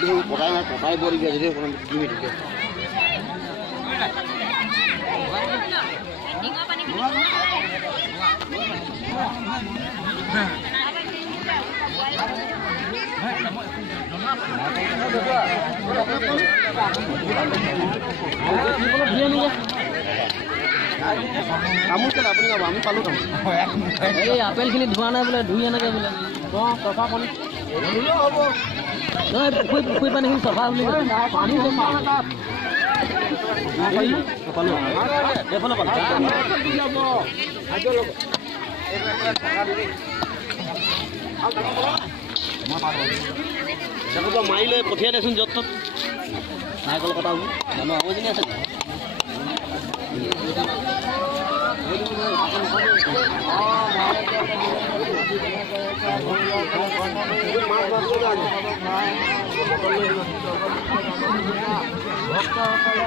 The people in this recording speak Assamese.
পকাই বলি যদি দিবি দিকে তামোল কেলে আপুনি যাব আমি পালোঁ তামোল এই আপেলখিনি ধোৱা নাই বোলে ধুই এনেকৈ বোলে অঁ চফা পানী হ'ব নহয় পুখুৰী পানীখিনি চফা বুলি পানী মাৰি লৈ পঠিয়াই দেচোন য'ত ত'ত নাৰিকল কটা মানুহ আবজনী আছে ভক্তসকলে